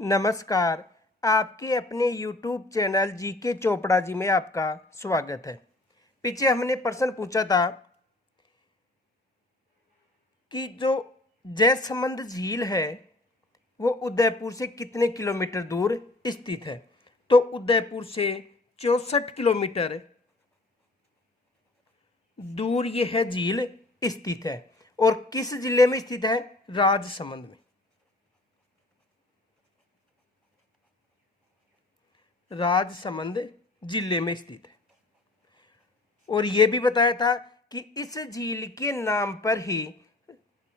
नमस्कार। आपके अपने YouTube channel GK Chopra ji में आपका स्वागत है। पीछे हमने प्रश्न पूछा था कि जो जयसमंद झील है वो उदयपुर से कितने किलोमीटर दूर स्थित है। तो उदयपुर से 64 किलोमीटर दूर ये है झील स्थित है। और किस जिले में स्थित है? राजसमंद में। राजसमंद जिले में स्थित है। और यह भी बताया था कि इस झील के नाम पर ही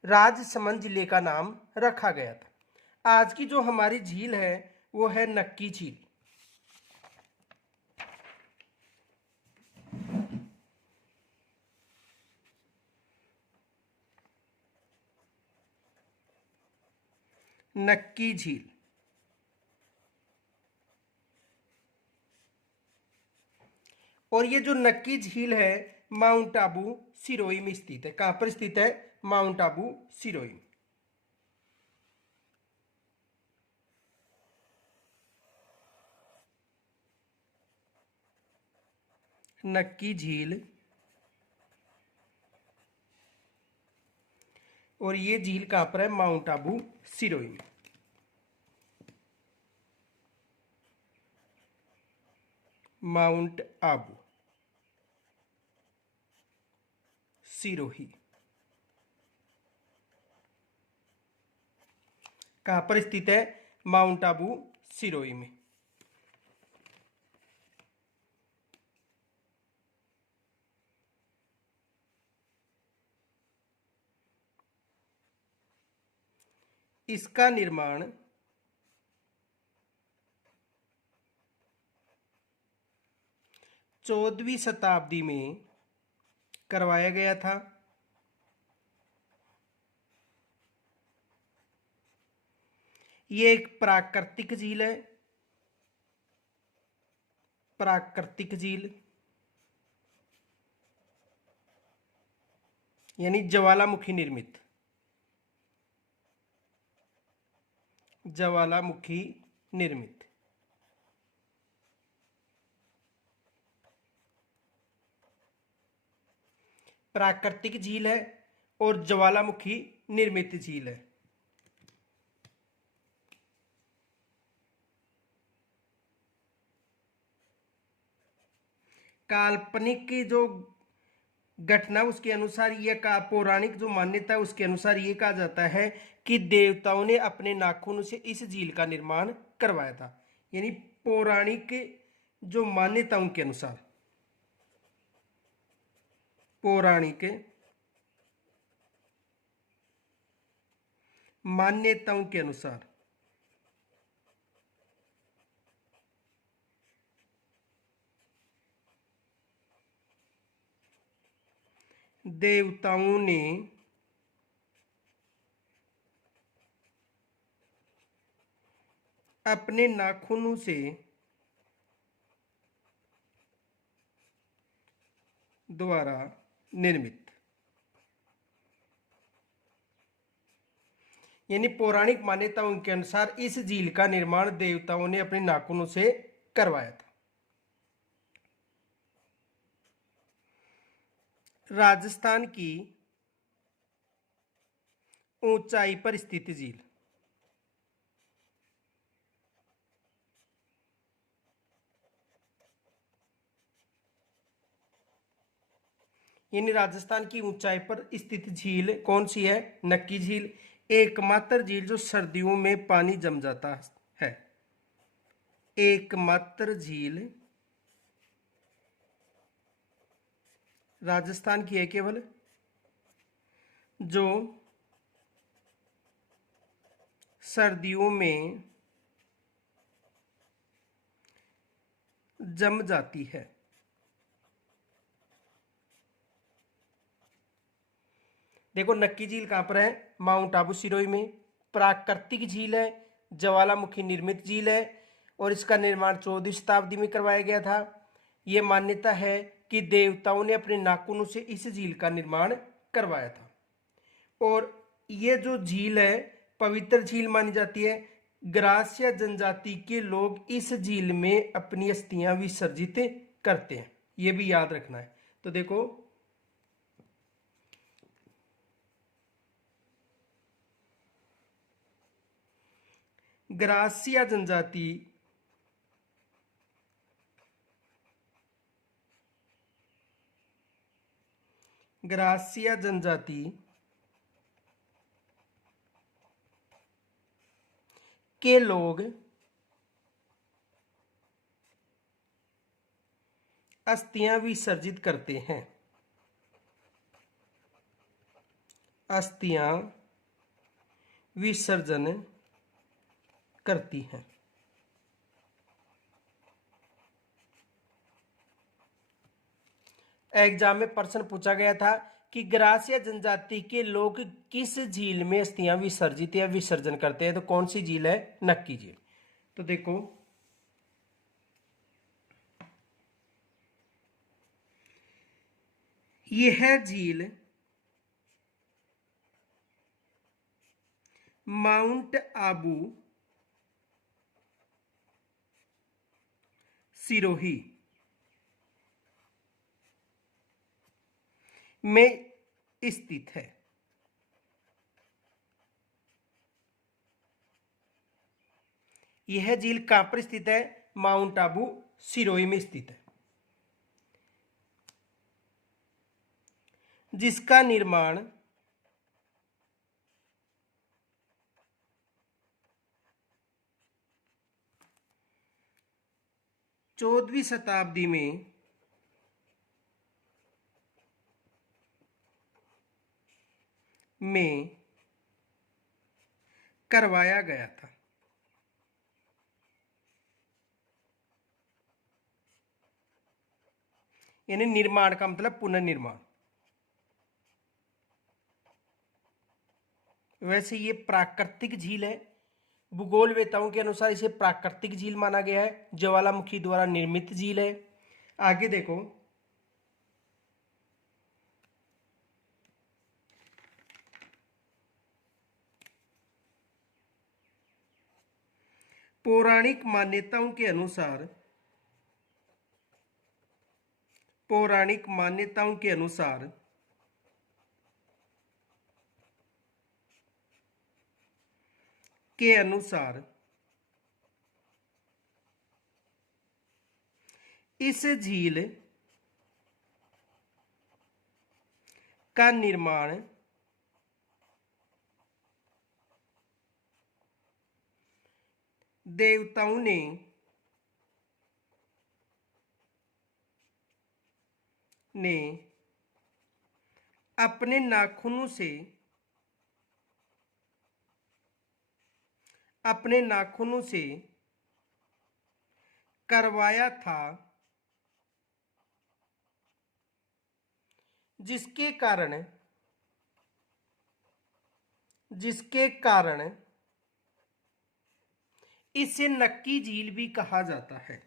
राजसमंद जिले का नाम रखा गया था। आज की जो हमारी झील है वो है नक्की झील। नक्की झील। और ये जो नक्की झील है माउंट आबू सिरोही में स्थित है। कहां पर स्थित है? माउंट आबू सिरोही में। नक्की झील। और ये झील कहां पर है? माउंट आबू सिरोही में। माउंट आबू सिरोही कहां पर स्थित है? माउंट आबू सिरोही में। इसका निर्माण 14वीं शताब्दी में करवाया गया था। ये एक प्राकृतिक झील है। प्राकृतिक झील यानी ज्वालामुखी निर्मित। ज्वालामुखी निर्मित। प्राकृतिक झील है और ज्वालामुखी निर्मित झील है। काल्पनिक की जो घटना उसके अनुसार यह का पौराणिक जो मान्यता है उसके अनुसार यह कहा जाता है कि देवताओं ने अपने नाखून से इस झील का निर्माण करवाया था। यानी पौराणिक जो मान्यताओं के अनुसार, पौराणिक मान्यताओं के अनुसार देवताओं ने अपने नाखूनों से द्वारा निर्मित, यानी पौराणिक मान्यताओं के अनुसार इस झील का निर्माण देवताओं ने अपने नाखूनों से करवाया था। राजस्थान की ऊंचाई पर स्थित झील। यानी राजस्थान की ऊंचाई पर स्थित झील कौन सी है? नक्की झील। एकमात्र झील जो सर्दियों में पानी जम जाता है। एकमात्र झील राजस्थान की है केवल जो सर्दियों में जम जाती है। देखो नक्की झील कहां पर है? माउंट आबू सिरोही में। प्राकृतिक झील है, ज्वालामुखी निर्मित झील है और इसका निर्माण 14वीं शताब्दी में करवाया गया था। यह मान्यता है कि देवताओं ने अपने नाखूनों से इस झील का निर्माण करवाया था। और ये जो झील है पवित्र झील मानी जाती है। ग्रासिया जनजाति के लोग इस झील में अपनी अस्थियां विसर्जित करते हैं, ये भी याद रखना है। तो देखो, ग्रासिया जनजाति ग्रासिया जनजाति के लोग अस्थियां विसर्जित करते हैं, अस्थियां विसर्जन करती हैं। एग्जाम में प्रश्न पूछा गया था कि ग्रासिया जनजाति के लोग किस झील में अस्थियां विसर्जित या विसर्जन करते हैं, तो कौन सी झील है? नक्की झील। तो देखो, यह झील माउंट आबू सिरोही में स्थित है। यह झील कहां पर स्थित है? माउंट आबू सिरोही में स्थित है, जिसका निर्माण 14वीं शताब्दी में करवाया गया था। यानी निर्माण का मतलब पुनर्निर्माण। वैसे ये प्राकृतिक झील है, भूगोलवेताओं के अनुसार इसे प्राकृतिक झील माना गया है, ज्वालामुखी द्वारा निर्मित झील है। आगे देखो, पौराणिक मान्यताओं के अनुसार पौराणिक मान्यताओं के अनुसार इस झील का निर्माण देवताओं ने अपने नाखूनों से करवाया था, जिसके कारण इसे नक्की झील भी कहा जाता है,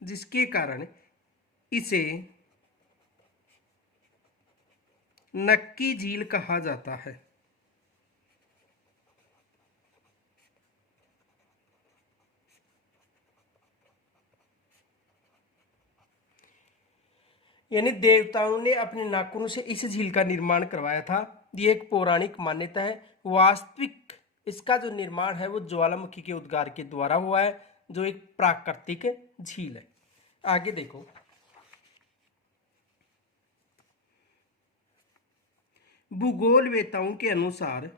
जिसके कारण इसे नक्की झील कहा जाता है। यानी देवताओं ने अपने नाखूनों से इस झील का निर्माण करवाया था। ये एक पौराणिक मान्यता है। वास्तविक इसका जो निर्माण है वो ज्वालामुखी के उद्गार के द्वारा हुआ है, जो एक प्राकृतिक झील है। आगे देखो, भूगोलवेताओं के अनुसार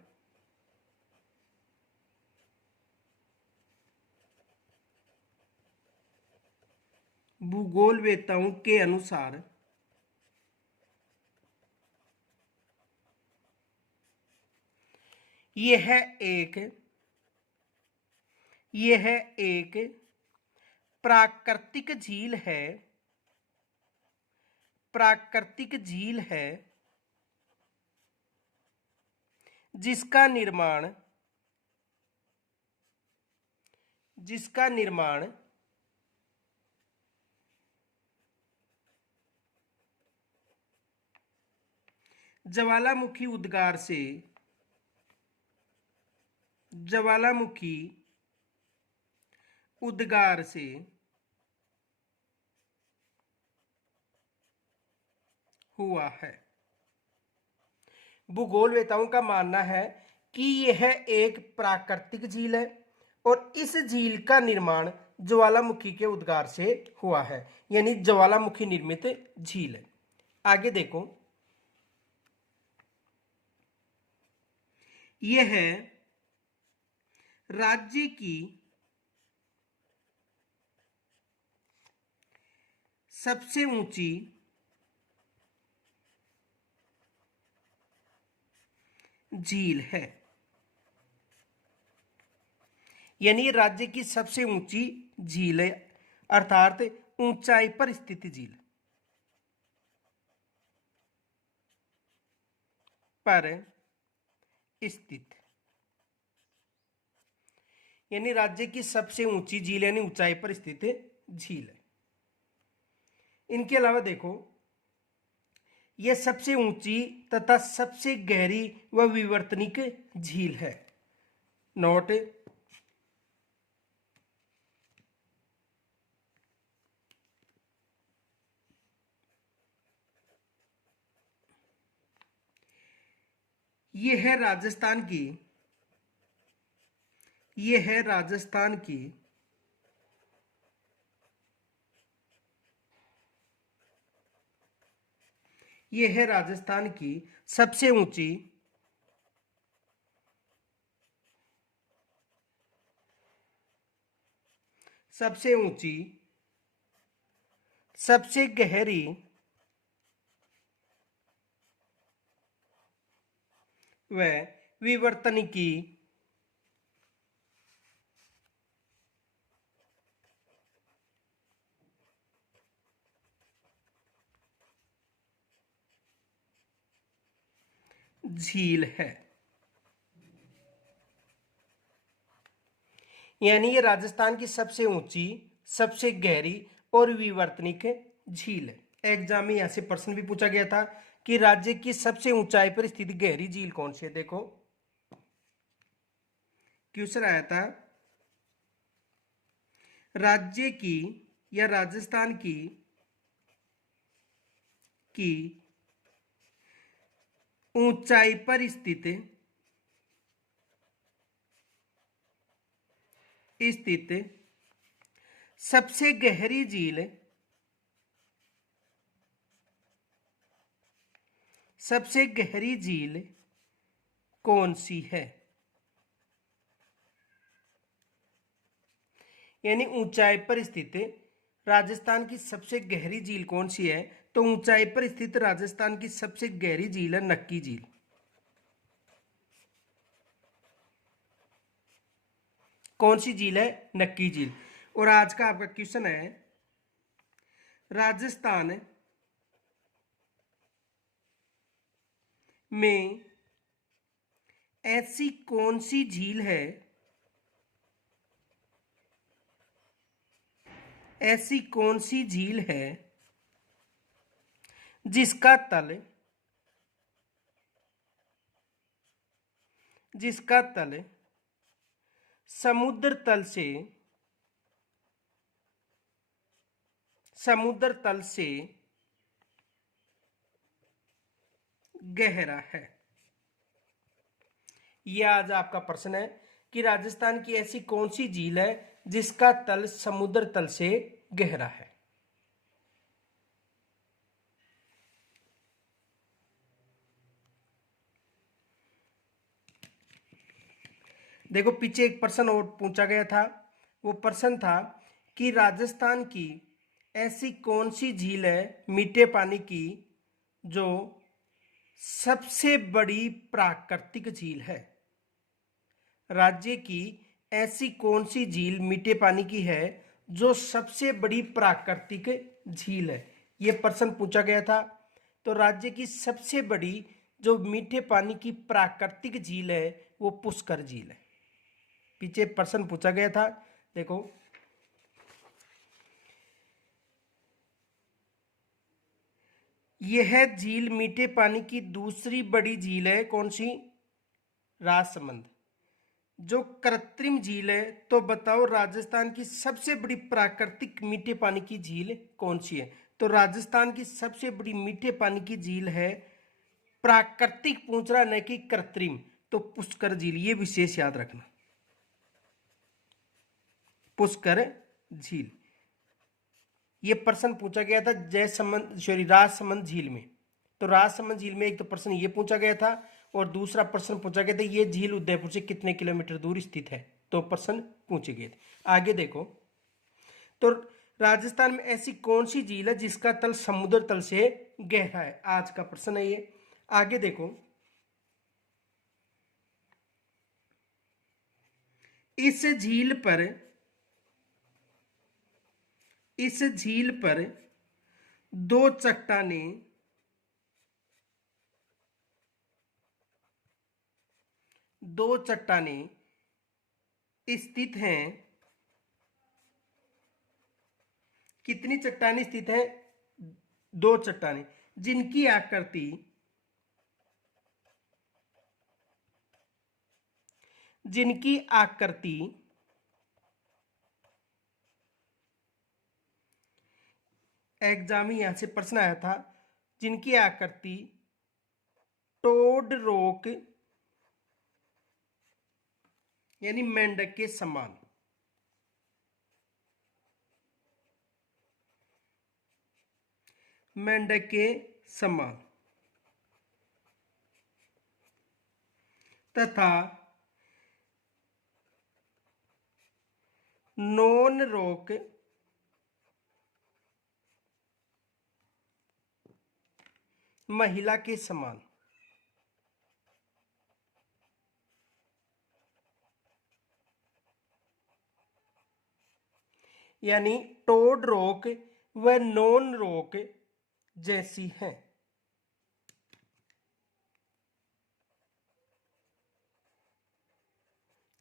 यह एक प्राकृतिक झील है, जिसका निर्माण ज्वालामुखी उद्गार से हुआ है। भूगोलवेताओं का मानना है कि यह एक प्राकृतिक झील है और इस झील का निर्माण ज्वालामुखी के उद्गार से हुआ है, यानी ज्वालामुखी निर्मित झील है। आगे देखो, यह राज्य की सबसे ऊंची झील है, यानी राज्य की सबसे ऊंची झील है, अर्थात ऊंचाई पर स्थित झील पर स्थित, यानी राज्य की सबसे ऊंची झील यानी ऊंचाई पर स्थित झील है। इनके अलावा देखो, यह सबसे ऊंची तथा सबसे गहरी व विवर्तनिक झील है। नोट, यह है राजस्थान की, यह है राजस्थान की यह है राजस्थान की सबसे ऊंची सबसे ऊंची सबसे गहरी व विवर्तनिकी झील है, यानी ये राजस्थान की सबसे ऊंची सबसे गहरी और विवर्तनिक झील है। एग्जाम में यहां से प्रश्न भी पूछा गया था कि राज्य की सबसे ऊंचाई पर स्थित गहरी झील कौन सी है। देखो, क्वेश्चन आया था, राज्य की या राजस्थान की ऊंचाई पर स्थित सबसे गहरी झील, सबसे गहरी झील कौन सी है, यानी ऊंचाई पर स्थित राजस्थान की सबसे गहरी झील कौन सी है। तो ऊंचाई पर स्थित राजस्थान की सबसे गहरी झील है नक्की झील। कौन सी झील है? नक्की झील। और आज का आपका क्वेश्चन है, राजस्थान में ऐसी कौन सी झील है, ऐसी कौन सी झील है जिसका तल समुद्र तल से गहरा है। यह आज आपका प्रश्न है कि राजस्थान की ऐसी कौन सी झील है जिसका तल समुद्र तल से गहरा है। देखो, पीछे एक प्रश्न और पूछा गया था। वो प्रश्न था कि राजस्थान की ऐसी कौन सी झील है मीठे पानी की जो सबसे बड़ी प्राकृतिक झील है। राज्य की ऐसी कौन सी झील मीठे पानी की है जो सबसे बड़ी प्राकृतिक झील है, यह प्रश्न पूछा गया था। तो राज्य की सबसे बड़ी जो मीठे पानी की प्राकृतिक झील है वो पुष्कर झील है। पीछे प्रश्न पूछा गया था, देखो, यह झील मीठे पानी की दूसरी बड़ी झील है। कौन सी? राजसमंद। जो कृत्रिम झील है, तो बताओ राजस्थान की सबसे बड़ी प्राकृतिक मीठे पानी की झील कौन सी है? तो राजस्थान की सबसे बड़ी मीठे पानी की झील है प्राकृतिक, पूछ रहा न कि कृत्रिम, तो पुष्कर झील, ये विशेष याद रखना, पुष्कर झील। ये प्रश्न पूछा गया था जयसमंद सॉरी राजसमंद झील में। तो राजसमंद झील में एक तो प्रश्न ये पूछा गया था, और दूसरा प्रश्न पूछा गया था ये झील उदयपुर से कितने किलोमीटर दूर स्थित है, तो प्रश्न पूछे गए थे। आगे देखो, तो राजस्थान में ऐसी कौन सी झील है जिसका तल समुद्र तल से गहरा है? आज का प्रश्न है ये। आगे देखो, इस झील पर दो चट्टानें स्थित हैं। कितनी चट्टानें स्थित हैं? दो चट्टानें, जिनकी आकृति एग्जाम में यहां से प्रश्न आया था, जिनकी आकृति टोड रोक यानी मेंढक के समान, मेंढक के समान तथा नॉन रोक महिला के समान, यानी टोड रोक व नॉन रोक जैसी है।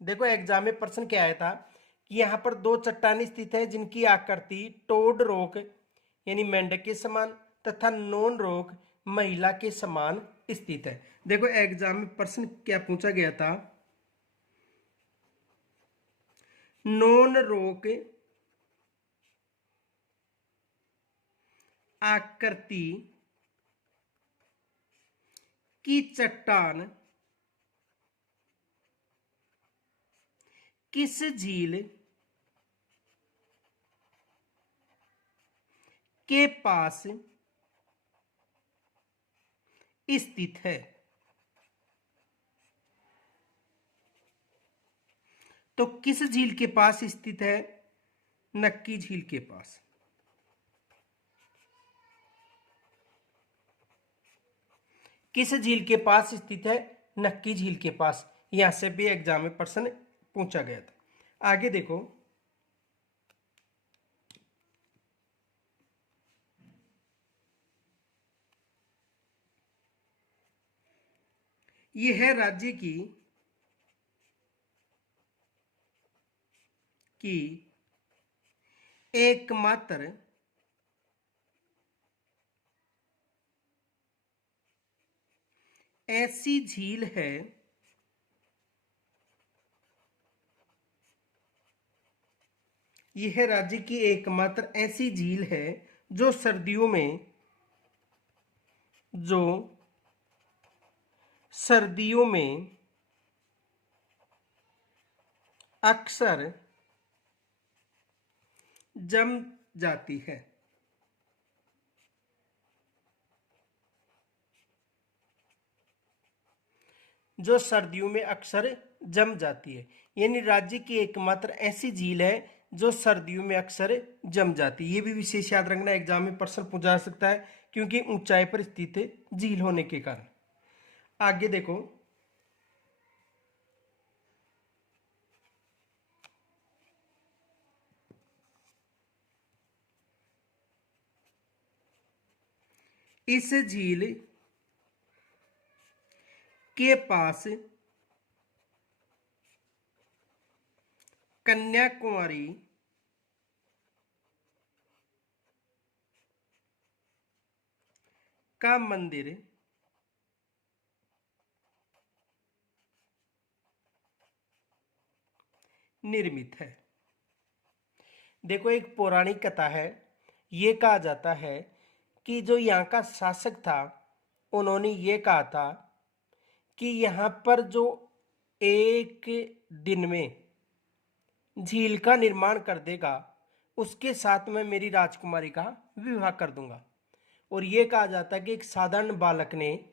देखो एग्जाम में प्रश्न क्या आया था कि यहां पर दो चट्टानें स्थित है जिनकी आकृति टोड रोक यानी मेंढक के समान तथा नॉन रोक महिला के समान स्थित है। देखो एग्जाम में प्रश्न क्या पूछा गया था, नॉन रोक आकृति की चट्टान किस झील के पास स्थित है? तो किस झील के पास स्थित है? नक्की झील के पास। किस झील के पास स्थित है? नक्की झील के पास। यहां से भी एग्जाम में प्रश्न पूछा गया था। आगे देखो, यह है राज्य की एकमात्र ऐसी झील है यह राज्य की एकमात्र ऐसी झील है जो सर्दियों में अक्सर जम जाती है। जो सर्दियों में अक्सर जम जाती है, यानी राज्य की एकमात्र ऐसी झील है जो सर्दियों में अक्सर जम जाती है। ये भी विशेष याद रखना, एग्जाम में प्रश्न पूछा जा सकता है क्योंकि ऊंचाई पर स्थित झील होने के कारण। आगे देखो, इस झील के पास कन्याकुमारी का मंदिर निर्मित है। देखो, एक पौराणिक कथा है। ये कहा जाता है कि जो यहाँ का शासक था, उन्होंने ये कहा था कि यहाँ पर जो एक दिन में झील का निर्माण कर देगा, उसके साथ मैं मेरी राजकुमारी का विवाह कर दूंगा। और ये कहा जाता है कि एक साधारण बालक ने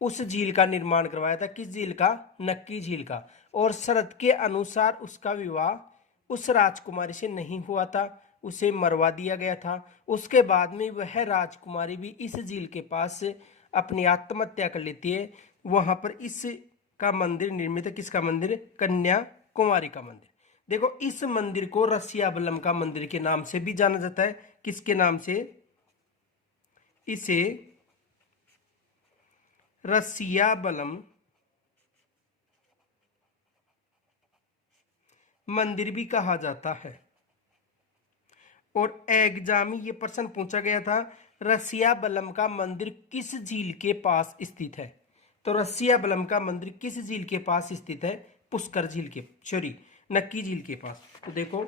उस झील का निर्माण करवाया था। किस झील का? नक्की झील का। और शर्त के अनुसार उसका विवाह उस राजकुमारी से नहीं हुआ था, उसे मरवा दिया गया था। उसके बाद में वह राजकुमारी भी इस झील के पास अपनी आत्महत्या कर लेती है। वहां पर इस का मंदिर निर्मित है। किसका मंदिर? कन्या कुमारी का मंदिर। देखो, इस मंदिर को रसियाबलम का मंदिर के नाम से भी जाना जाता है। किसके नाम से? इसे रसियाबलम मंदिर भी कहा जाता है। और एग्जाम में ये प्रश्न पूछा गया था, रसियाबलम का मंदिर किस झील के पास स्थित है? तो रसियाबलम का मंदिर किस झील के पास स्थित है? पुष्कर झील के, सॉरी, नक्की झील के पास। तो देखो,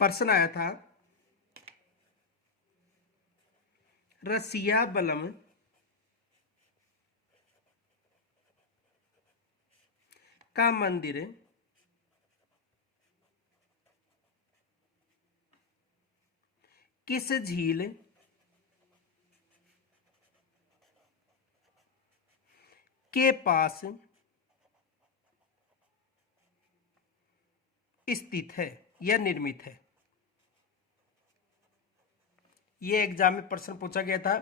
प्रश्न आया था, रसियाबलम का मंदिर किस झील के पास स्थित है या निर्मित है? ये एग्जाम में प्रश्न पूछा गया था।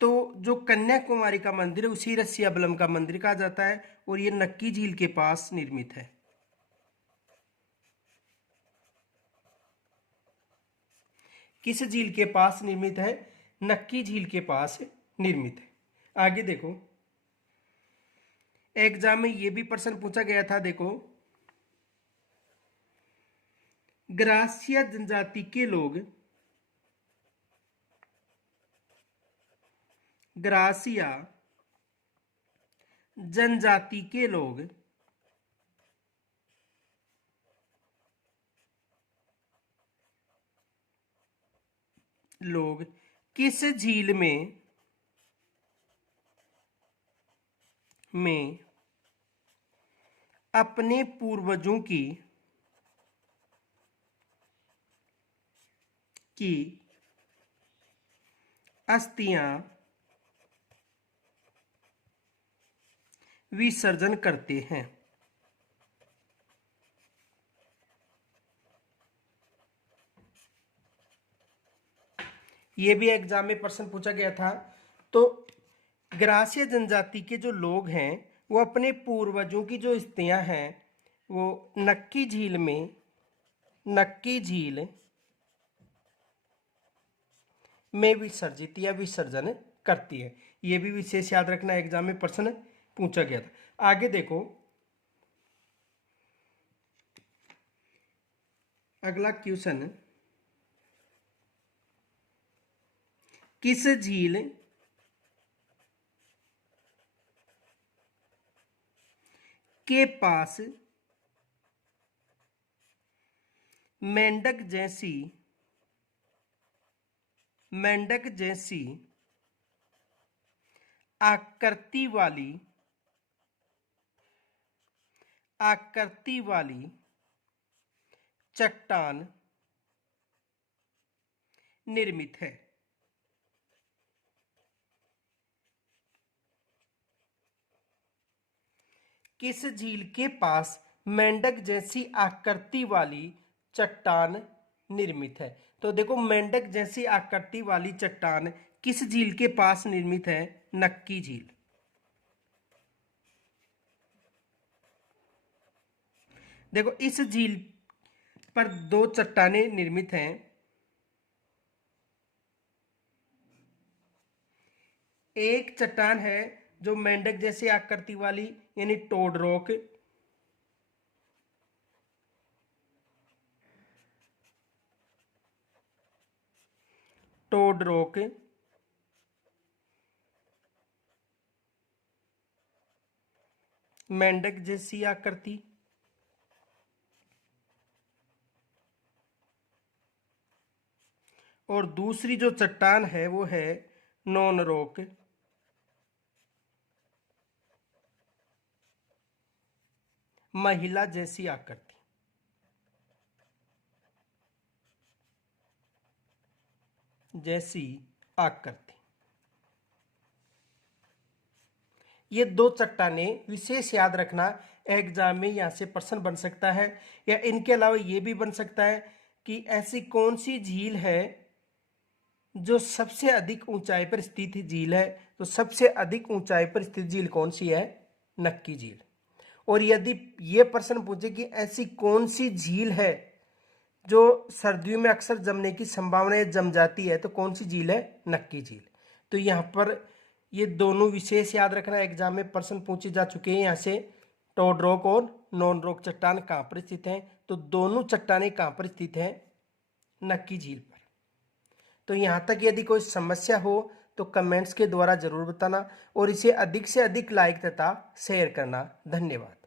तो जो कन्याकुमारी का मंदिर है उसी रसियाबलम का मंदिर कहा जाता है, और ये नक्की झील के पास निर्मित है। किस झील के पास निर्मित है? नक्की झील के पास निर्मित है। आगे देखो, एग्जाम में ये भी प्रश्न पूछा गया था। देखो, ग्रासिया जनजाति के लोग, ग्रासिया जनजाति के लोग किस झील में अपने पूर्वजों की अस्थियां विसर्जन करते हैं? ये भी एग्जाम में प्रश्न पूछा गया था। तो ग्रासीय जनजाति के जो लोग हैं, वो अपने पूर्वजों की जो अस्थियां हैं वो नक्की झील में विसर्जित या विसर्जन करती है। ये भी विशेष याद रखना, एग्जाम में प्रश्न पूछा गया था। आगे देखो, अगला क्वेश्चन, किस झील के पास मेंढक जैसी आकृति वाली चट्टान निर्मित है? किस झील के पास मेंढक जैसी आकृति वाली चट्टान निर्मित है? तो देखो, मेंढक जैसी आकृति वाली चट्टान किस झील के पास निर्मित है? नक्की झील। देखो, इस झील पर दो चट्टानें निर्मित हैं। एक चट्टान है जो मेंढक जैसी आकृति वाली, यानी टोड रॉक, मेंढक जैसी आकृति, और दूसरी जो चट्टान है वो है नॉन रॉक, महिला जैसी आकृति। जैसी आकृति, ये दो चट्टानें विशेष याद रखना, एग्जाम में यहाँ से प्रश्न बन सकता है। या इनके अलावा ये भी बन सकता है कि ऐसी कौन सी झील है जो सबसे अधिक ऊंचाई पर स्थित झील है, तो सबसे अधिक ऊंचाई पर स्थित झील कौन सी है? नक्की झील। और यदि ये प्रश्न पूछे कि ऐसी कौन सी झील है जो सर्दियों में अक्सर जमने की संभावना है, जम जाती है, तो कौन सी झील है? नक्की झील। तो यहाँ पर ये दोनों विशेष याद रखना, एग्जाम में प्रश्न पूछे जा चुके हैं। यहाँ से टोड रॉक और नॉन रॉक चट्टान कहाँ पर स्थित हैं, तो दोनों चट्टानें कहाँ पर स्थित हैं? नक्की झील पर। तो यहाँ तक यदि कोई समस्या हो तो कमेंट्स के द्वारा जरूर बताना और इसे अधिक से अधिक लाइक तथा शेयर करना। धन्यवाद।